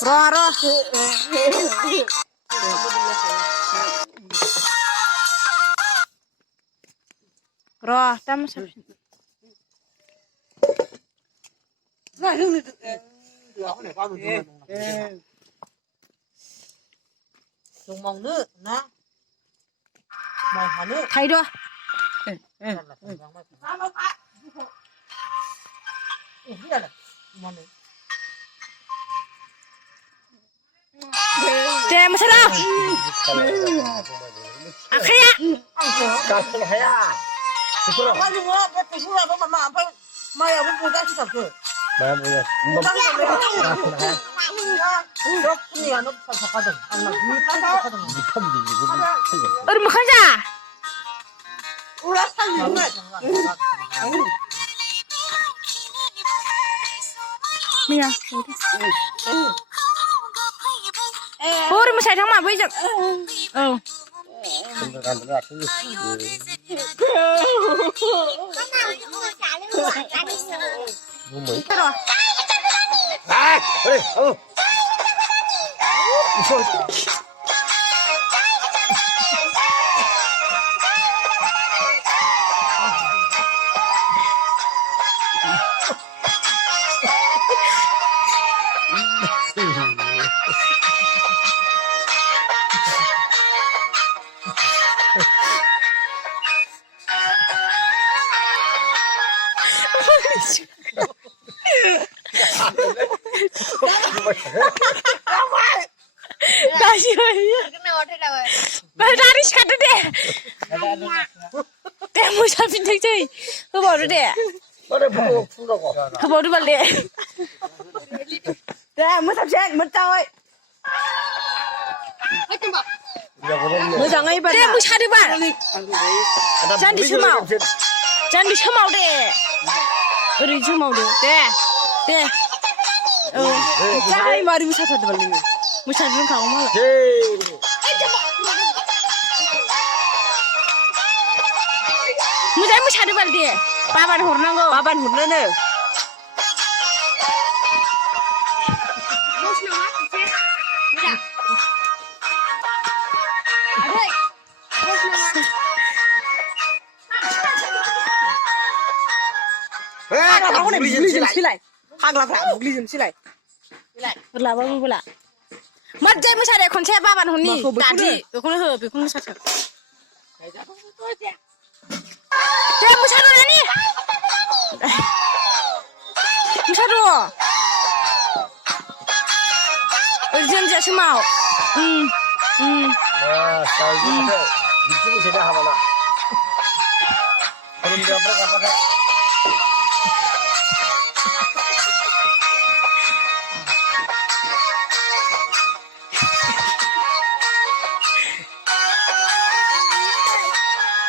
roro ro tam sab dùng mỏng nước nè mỏng hả nước thay đó Tè mà sao đâu à khi á Mày đừng có cái thứ là nó mà mày ở bên kia thì sao cơ nó sao sao kadang ăn mà kadang ở mà khán giả ulah sayang mày à ôi mà xài thằng mà bây giờ Dashi Baru dari sekali deh. Dia mau sampai nih cuy. Kau baru deh. Kau baru balik. Dia mau sampai mau tahu. Mau jangan ibadah. Dia mau cari bar. Jangan disemau. Jangan disemau deh. Beri semau deh. Deh. Jangan mari musa satu balik. Musa dulu kau malah. Muda musa dulu balik. Papan hurnago. Papan hurna. Silai. Haglah tak, bukli jem silai. Berlaba berla. Mat jai musa deh konsep papan hurni. Tadi, bekun he, bekun musa cak. Dia musa dulu ni. Musa dulu. Urgent je semau. Nah, tahu juga. Di sini sudah apa nak? Belum dapat apa tak?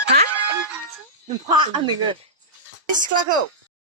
Hah? Nampak ni ke? Sekolah kau.